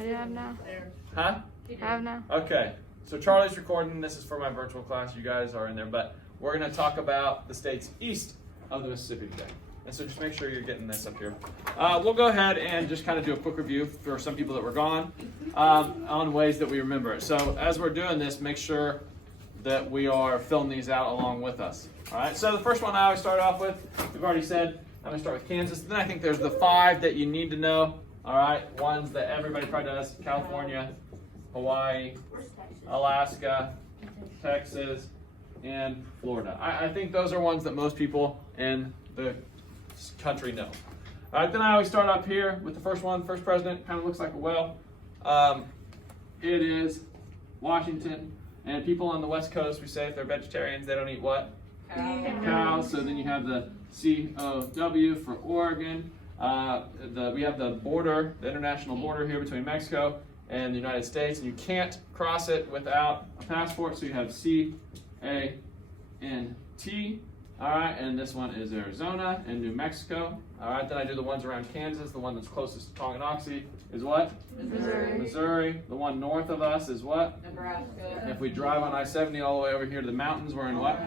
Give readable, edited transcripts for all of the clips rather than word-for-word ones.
I have now. Huh? I have now. Okay. So Charlie's recording. This is for my virtual class. You guys are in there, but we're going to talk about the states east of the Mississippi today. And so just make sure you're getting this up here. We'll go ahead and just kind of do a quick review for some people that were gone on ways that we remember it. So as we're doing this, make sure that we are filling these out along with us. All right. So the first one I always start off with, we've already said, I'm going to start with Kansas. Then I think there's the 5 that you need to know. All right. Ones that everybody probably does: California, Hawaii, Alaska, Texas, and Florida. I think those are ones that most people in the country know. All right, then I always start up here with the first one. First president kind of looks like a whale. It is Washington. And people on the West Coast, we say if they're vegetarians, they don't eat what? Cows. So then you have the COW for Oregon. We have the border, the international border here between Mexico and the United States, and you can't cross it without a passport, so you have CANT. All right, and this one is Arizona and New Mexico. All right, then I do the ones around Kansas. The one that's closest to Tonganoxie is what? Missouri. The one north of us is what? Nebraska. If we drive on I-70 all the way over here to the mountains, we're in what?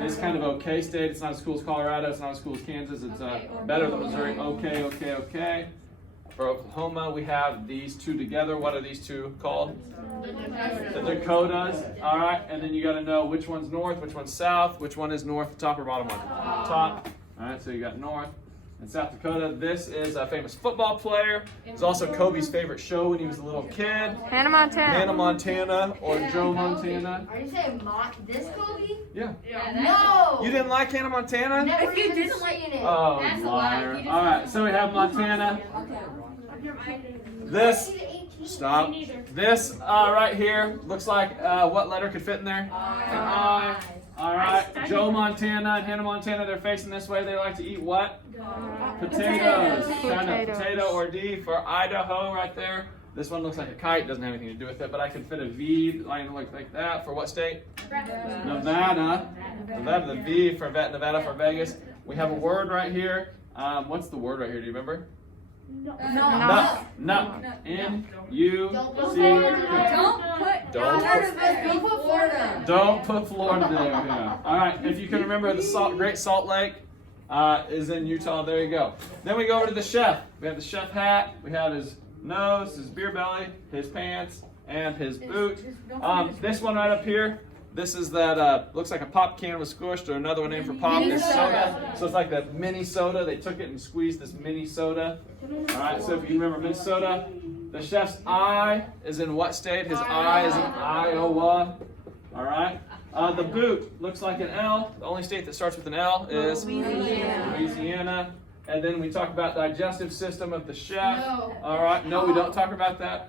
It's kind of okay state. It's not as cool as Colorado. It's not as cool as Kansas. It's better than Missouri. Okay. For Oklahoma, we have these two together. What are these two called? The Dakotas. All right, and then you got to know which one's north, which one's south, which one is north, top or bottom one? Top. All right, so you got North and South Dakota. This is a famous football player. It's also Kobe's favorite show when he was a little kid. Hannah Montana. Hannah Montana or Joe Montana. Are you saying this Kobe? Yeah. No! You didn't like Hannah Montana? Never even seen it. Oh, That's a liar. lie. All right, so we have Montana. This, stop. This right here looks like what letter could fit in there? An I. All right, Joe Montana and Hannah Montana, they're facing this way. They like to eat what? Potatoes. Kind of potato or D for Idaho right there. This one looks like a kite, doesn't have anything to do with it, but I can fit a V line like that for what state? Nevada. Nevada, the V for Nevada for Vegas. We have a word right here. What's the word right here? Do you remember? No. Nut. N-U-C. Don't put Florida there. Yeah. All right. If you can remember, the Great Salt Lake is in Utah. There you go. Then we go over to the chef. We have the chef hat. We have his nose, his beer belly, his pants, and his boot. This one right up here. This is that looks like a pop can was squished, or another one named for pop is soda. So it's like that mini soda. They took it and squeezed this mini soda. All right. So if you remember Minnesota, the chef's eye is in what state? His eye is in Iowa. All right. The boot looks like an L. The only state that starts with an L is Louisiana. And then we talk about digestive system of the chef. No. All right. No, we don't talk about that.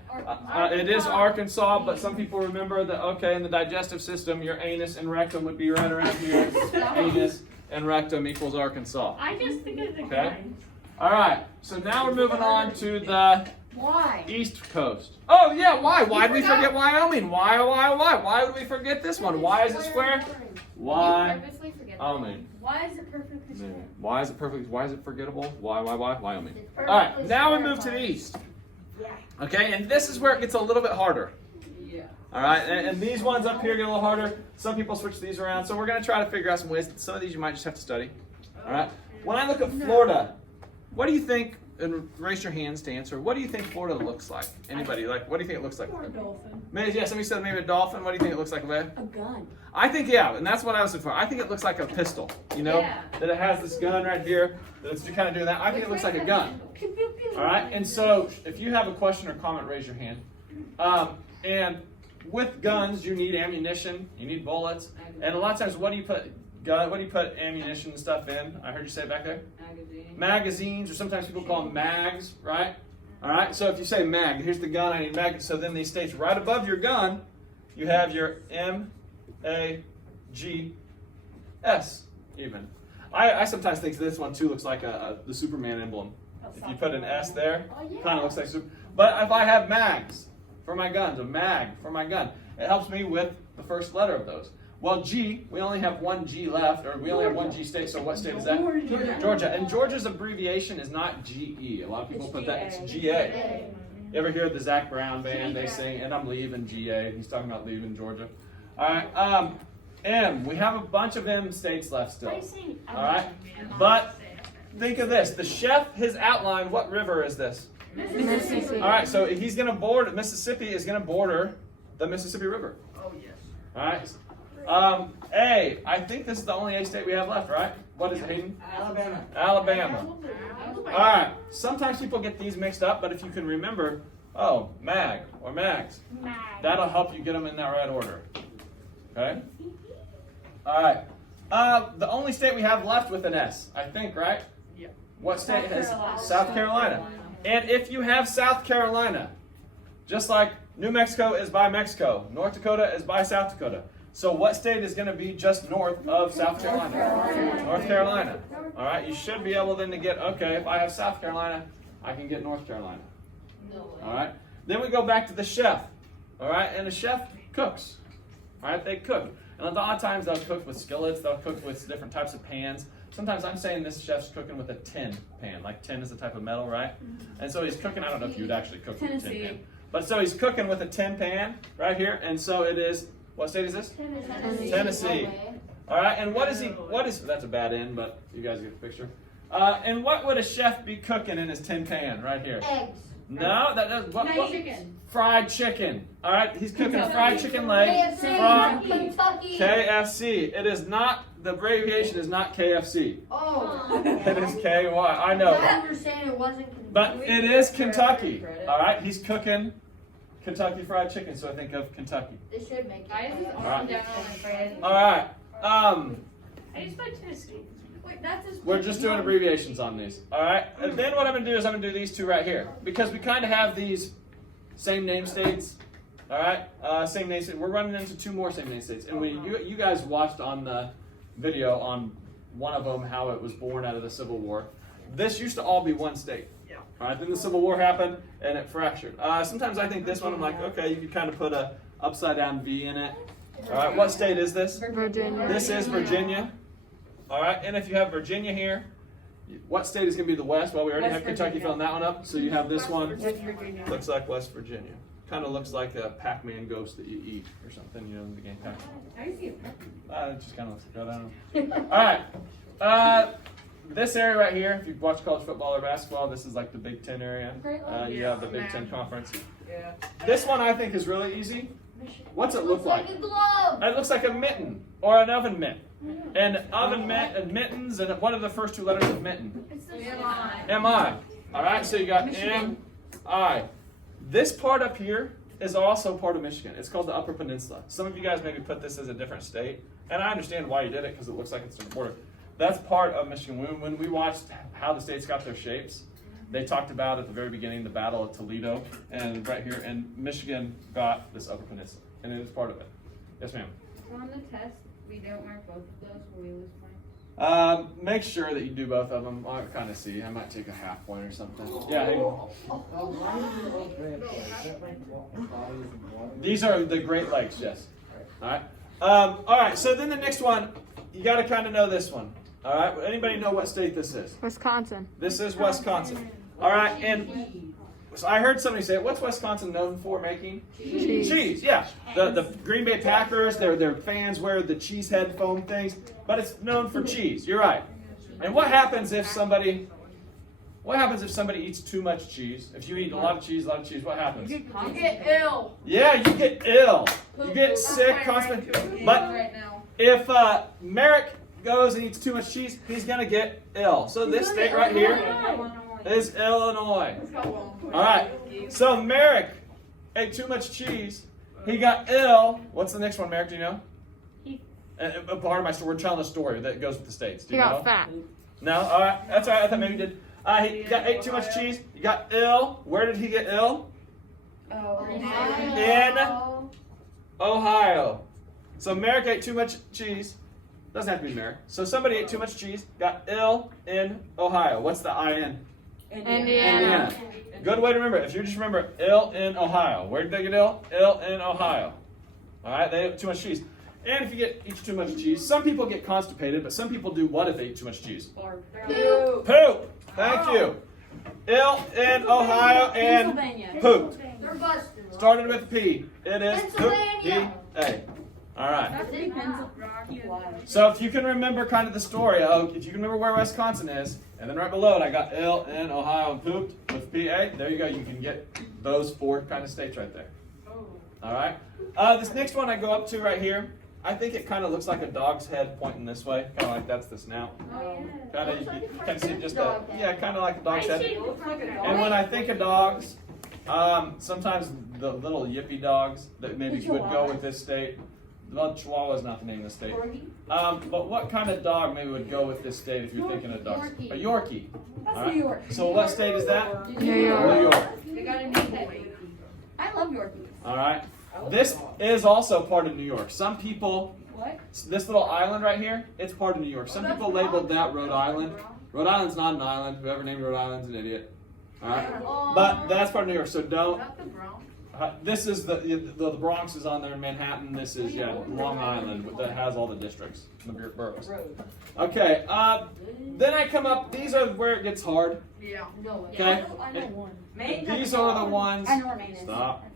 It is Arkansas, but some people remember that, okay, in the digestive system, your anus and rectum would be right around here. Anus and rectum equals Arkansas. I just think of the Okay. All right. So now we're moving on to the Why? East Coast. Oh, yeah. Why? Why did we forget Wyoming? Why? Why would we forget this one? Why is it square? Wyoming. Why is it perfectly square? Why is it perfect? Why is it forgettable? Why? Wyoming. All right, now we move to the east. Okay, and this is where it gets a little bit harder. Yeah. All right, and these ones up here get a little harder. Some people switch these around, so we're going to try to figure out some ways. Some of these you might just have to study. All right. When I look at Florida, what do you think? And raise your hands to answer. What do you think Florida looks like? Anybody? Like, what do you think it looks like? Or a dolphin. Maybe, yeah, somebody said maybe a dolphin. What do you think it looks like, Leah? A gun. I think, yeah, and that's what I was looking for. I think it looks like a pistol, you know? Yeah. That it has this gun right here, that it's kind of doing that. I think it looks like a gun. All right, and so if you have a question or comment, raise your hand. And with guns, you need ammunition, you need bullets, and a lot of times, what do you put ammunition and stuff in? I heard you say it back there. Magazines, or sometimes people call them mags, right? All right, so if you say mag, here's the gun, I need mag. So then these states right above your gun, you have your M-A-G-S even. I sometimes think this one too looks like the Superman emblem. If you put an S there, kind of looks like Super. But if I have mags for my guns, a mag for my gun, it helps me with the first letter of those. Well, G, we only have one G left, or we only have one G state, so what state is that? Georgia. And Georgia's abbreviation is not GE. A lot of people put that, it's GA. You ever hear the Zach Brown band? They sing, and I'm leaving GA. He's talking about leaving Georgia. All right. M. We have a bunch of M states left still. All right. But think of this. The chef, his outline, what river is this? Mississippi. All right. So he's going to border, Mississippi is going to border the Mississippi River. Oh, yes. All right. A. I think this is the only A state we have left, right? What is it, Hayden? Alabama. Alabama. All right. Sometimes people get these mixed up, but if you can remember, Mag or Mags, that'll help you get them in that right order. Okay? All right. The only state we have left with an S, I think, right? Yeah. What state has Carolina. South Carolina? And if you have South Carolina, just like New Mexico is by Mexico, North Dakota is by South Dakota. So what state is going to be just north of South Carolina? North Carolina. All right. You should be able then to get, okay, if I have South Carolina, I can get North Carolina. All right. Then we go back to the chef. All right. And the chef cooks. All right. They cook. And a lot of times they'll cook with skillets. They'll cook with different types of pans. Sometimes I'm saying this chef's cooking with a tin pan. Like tin is a type of metal, right? And so he's cooking. I don't know if you would actually cook with a tin pan. But so he's cooking with a tin pan right here. And so it is, what state is this? Tennessee. All right. And what is, that's a bad end, but you guys get the picture. And what would a chef be cooking in his tin pan right here? Eggs. No, what? Chicken. Fried chicken. All right, he's cooking fried chicken leg KFC. from Kentucky. KFC. It is not, the abbreviation is not KFC. Oh. It is KY. I know. I understand it wasn't Kentucky. But it is Kentucky. All right, he's cooking Kentucky fried chicken, so I think of Kentucky. They should make Why is it. this All right. on down on my friend? All right. I just like Tennessee. Wait, that's his. We're just doing abbreviations on these. All right. And then what I'm going to do is I'm going to do these two right here. Because we kind of have these same name states. All right. Same name states. We're running into two more same name states. And you guys watched on the video on one of them how it was born out of the Civil War. This used to all be one state. Yeah. All right. Then the Civil War happened and it fractured. Sometimes I think this one I'm like, okay, you could kind of put a upside down V in it. All right. What state is this? Virginia. This is Virginia. All right, and if you have Virginia here, what state is going to be the West? Well, we already have Kentucky filling that one up, so you have this one. Virginia. Looks like West Virginia. Kind of looks like a Pac-Man ghost that you eat or something, you know, in the game Pac-Man. I see it. It just kind of looks like that. I don't know. All right. This area right here, if you watch college football or basketball, this is like the Big Ten area. You have the Big Ten Conference. Yeah. This one I think is really easy. What's it look like? a glove. It looks like a mitten or an oven mitt. And oven mitt and mittens, and what are the first two letters of mitten? M-I. All right, so you got M-I. This part up here is also part of Michigan. It's called the Upper Peninsula. Some of you guys maybe put this as a different state, and I understand why you did it because it looks like it's a border. That's part of Michigan. When we watched how the states got their shapes, they talked about at the very beginning the Battle of Toledo, and right here, and Michigan got this Upper Peninsula, and it is part of it. Yes, ma'am. So on the test, we don't mark both of those where we lose points. Make sure that you do both of them. I kind of see. I might take a half point or something. Yeah. These are the Great Lakes, yes. All right. All right. So then the next one, you got to kind of know this one. All right. Anybody know what state this is? Wisconsin. This is Wisconsin. All right. And so I heard somebody say, "What's Wisconsin known for making?" Cheese. Yeah. The Green Bay Packers, their fans wear the cheese head foam things, but it's known for cheese. You're right. And what happens if somebody eats too much cheese? If you eat a lot of cheese, what happens? You get ill. Yeah, you get ill. You get sick constantly. But Right now. if Merrick goes and eats too much cheese, he's gonna get ill. So this state right here is Illinois. All right. So Merrick ate too much cheese. He got ill. What's the next one, Merrick? Do you know? A part of my story. We're telling a story that goes with the states. Do He you got know? fat. No. All right. That's all right. I thought maybe you did. He ate too much cheese. He got ill. Where did he get ill? In Ohio. So Merrick ate too much cheese. Doesn't have to be Merrick. So somebody ate too much cheese, got ill in Ohio. What's the I-N? Indiana. Good way to remember it. If you just remember ill in Ohio. Where did they get ill? Ill in Ohio. All right, they ate too much cheese. And if you eat too much cheese, some people get constipated, but some people do what if they eat too much cheese? Poop. Poop. Thank you. ill in Ohio and Pennsylvania. pooped. They're busted. Started with P. It is poop, Pennsylvania. P-A. All right. That's the Pennsylvania. So if you can remember kind of the story of, if you can remember where Wisconsin is, and then right below it I got ill in Ohio and pooped with P-A. There you go. You can get those 4 kind of states right there. All right. This next one I go up to right here, I think it kind of looks like a dog's head pointing this way, kind of like that's the snout. Kind of, you can see just a, yeah, kind of like a dog's head. And when I think of dogs, sometimes the little yippy dogs that maybe would go with this state. Well, Chihuahua is not the name of the state. But what kind of dog maybe would go with this state if you're thinking of dogs? Yorkie. A Yorkie. That's All right. New York. So what state is that? New York. New York. They got a new boy. I love Yorkies. All right. This is also part of New York. Some people, What? this little island right here, it's part of New York. Some people labeled that Rhode Island. Rhode Island's not an island. Whoever named Rhode Island's an idiot. All right. But that's part of New York. So don't. Not the Bronx. This is the Bronx is on there in Manhattan. This is Long Island that has all the districts, the boroughs. Okay. Then I come up. These are where it gets hard. Yeah. Okay. I know one. These are the ones. I know where Maine is. Stop.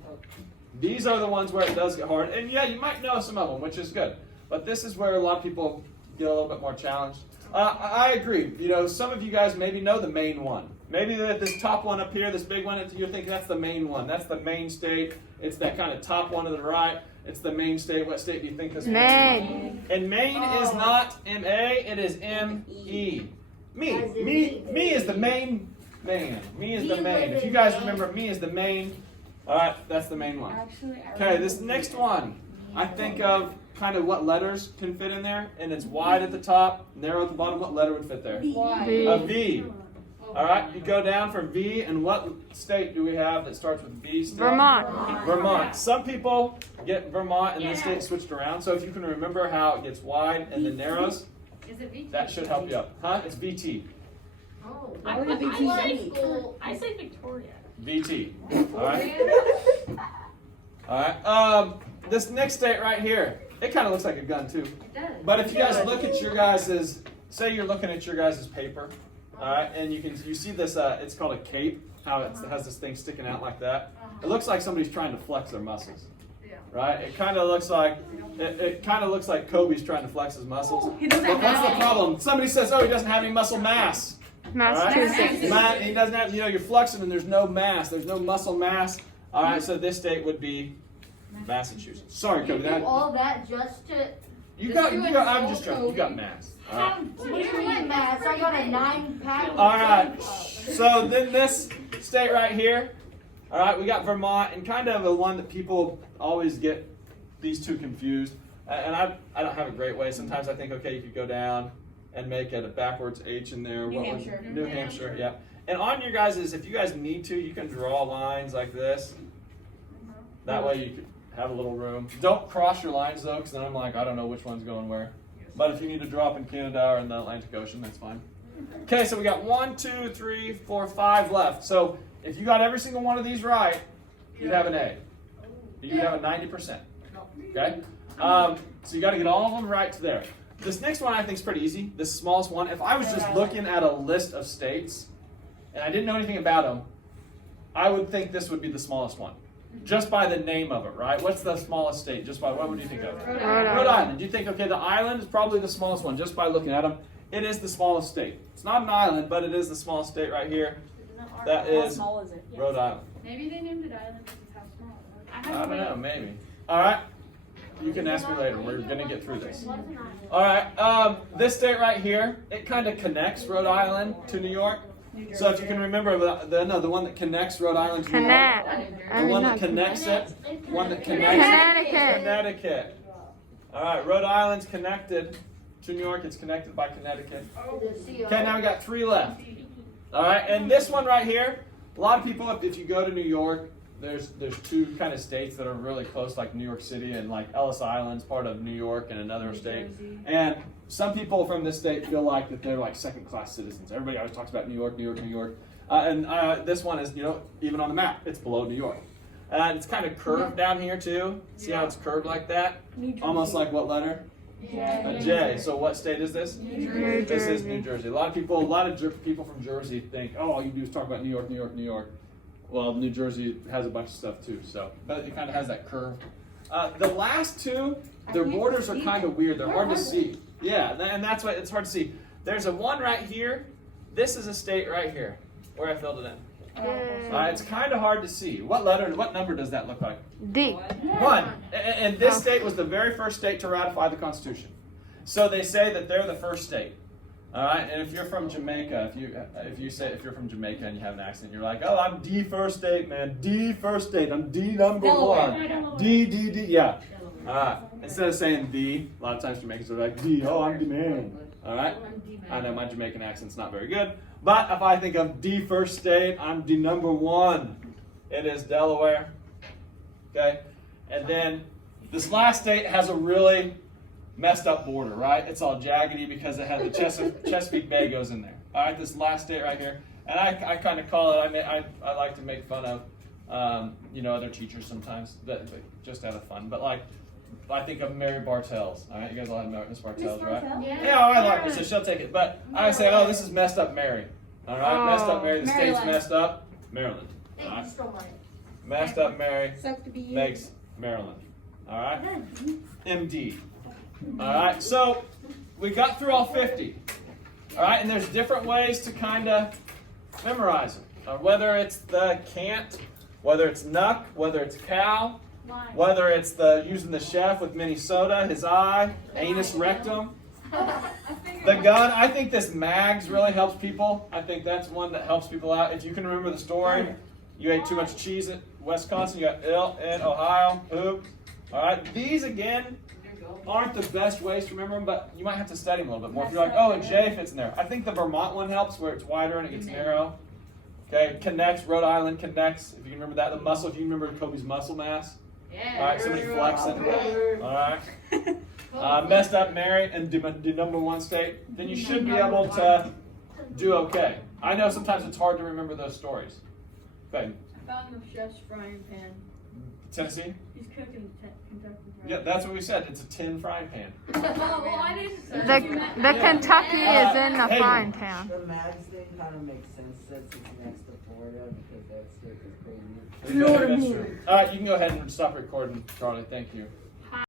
These are the ones where it does get hard, and yeah, you might know some of them, which is good. But this is where a lot of people get a little bit more challenged. I agree. You know, some of you guys maybe know the main one. Maybe this top one up here, this big one, you're thinking that's the main one. That's the main state. It's that kind of top one to the right. It's the main state. What state do you think this is? Maine. And Maine is not M-A, it is M-E. Me is the main man. Me is the main. If you guys remember, me is the main. All right, that's the main one. Actually, I Okay, this next one, I think of kind of what letters can fit in there, and it's wide at the top, narrow at the bottom. What letter would fit there? Why? A V. All right, you go down from V, and what state do we have that starts with V still? Vermont. Vermont. Some people get Vermont and the state switched around, so if you can remember how it gets wide and then narrows, Is it VT? that should help you out. Huh? It's VT. Oh. I say Victoria. VT. All right. All right. This next state right here, it kind of looks like a gun too. It does. But if you guys look at your guys's, say you're looking at your guys's paper, all right, and you see this, it's called a cape. How it has this thing sticking out like that. It looks like somebody's trying to flex their muscles. Yeah. Right? It kind of looks like it kind of looks like Kobe's trying to flex his muscles. He doesn't But what's the have problem? Somebody says, "Oh, he doesn't have any muscle mass." Massachusetts. He doesn't have, you're flexing and there's no mass. There's no muscle mass. All right, so this state would be Massachusetts. Sorry, You Kobe. do That, all that just to. you Just got, do you it got, I'm full just joking. You got mass. All right. You went mass. I got a 9-pack. All right. So then this state right here, all right, we got Vermont, and kind of the one that people always get these two confused. And I don't have a great way. Sometimes I think, okay, you could go down and make it a backwards H in there. New What one? Hampshire. New Hampshire, yeah. And on your guys' if you guys need to, you can draw lines like this. That way you could have a little room. Don't cross your lines though, because then I'm like, I don't know which one's going where. But if you need to drop in Canada or in the Atlantic Ocean, that's fine. Okay, so we got 1, 2, 3, 4, 5 left. So if you got every single one of these right, you'd have an A. You'd have a 90%. Okay? So you got to get all of them right to there. This next one I think is pretty easy. This smallest one. If I was just looking at a list of states and I didn't know anything about them, I would think this would be the smallest one. Just by the name of it, right? What's the smallest state? Just by what would you think of? Rhode Island. Rhode Island. You think, okay, the island is probably the smallest one just by looking at them. It is the smallest state. It's not an island, but it is the smallest state right here. That How is small is it? Rhode Island. Maybe they named it Island because of how small it was. I don't know, maybe. All right. You can ask me later. We're going to get through this. All right. This state right here, it kind of connects Rhode Island to New York. So if you can remember the one that connects Rhode Island to New York. Connect. The one that connects it. One that connects it. Connecticut. Connecticut. All right. Rhode Island's connected to New York. It's connected by Connecticut. Okay, now we got 3 left. All right, and this one right here, a lot of people, if you go to New York, there's 2 kind of states that are really close, like New York City and like Ellis Island's part of New York and another state. And some people from this state feel like that they're like second-class citizens. Everybody always talks about New York, New York, New York. And this one is, even on the map, it's below New York. And it's kind of curved down here too. See how it's curved like that? Almost like what letter? A J. So what state is this? New This is Jersey. New Jersey. A lot of people from Jersey think, oh, all you do is talk about New York, New York, New York. Well, New Jersey has a bunch of stuff too, so but it kind of has that curve. The last two, their borders are kind of weird. They're hard to see. Yeah, and that's why it's hard to see. There's a one right here. This is a state right here, where I filled it in. It's kind of hard to see. What number does that look like? D. 1. And this state was the very first state to ratify the Constitution. So they say that they're the first state. All right, and if you're from Jamaica, if you're from Jamaica and you have an accent, you're like, oh, I'm D first state, man. D first state. I'm D number one. D. Yeah. All right. Instead of saying D, a lot of times Jamaicans are like D. Oh, I'm D man. All right. I know my Jamaican accent's not very good, but if I think of D first state, I'm D number one. It is Delaware. Okay, and then this last state has a really messed up border, right? It's all jaggedy because it has the Chesapeake Bay goes in there. All right, this last state right here, and I kind of call it. I like to make fun of, other teachers sometimes, that just out of fun. But like, I think of Mary Bartels. All right, you guys all have Miss Bartels, right? Yeah, I like her, so she'll take it. But I say, oh, this is messed up Mary. All right, messed up Mary. The state's messed up. Maryland. All right. Messed up Mary makes Maryland. All right. MD. All right, so we got through all 50. All right, and there's different ways to kind of memorize them. Whether it's the can't, whether it's nuck, whether it's cow, whether it's using the chef with Minnesota, his eye, anus rectum. The gun, I think this mags really helps people. I think that's one that helps people out. If you can remember the story, you ate too much cheese at Wisconsin, you got ill in Ohio, oops. All right, these again aren't the best ways to remember them, but you might have to study them a little bit more. If you're like, oh, a J fits in there. I think the Vermont one helps where it's wider and it gets narrow. Okay, connects, Rhode Island connects, if you can remember that. The muscle, if you remember Kobe's muscle mass. Yeah. All right, somebody flexing. All right. Messed up Mary and the number one state, then you should be able to do okay. I know sometimes it's hard to remember those stories. Okay. I found the chef's frying pan. Tennessee? He's cooking Kentucky Fried. Yeah, that's what we said. It's a tin frying pan. Well, I didn't say The Kentucky is in the hey. frying pan. The Mags thing kind of makes sense since it's next to Florida because that state is crazy. That's true. All right, you can go ahead and stop recording, Charlie. Thank you.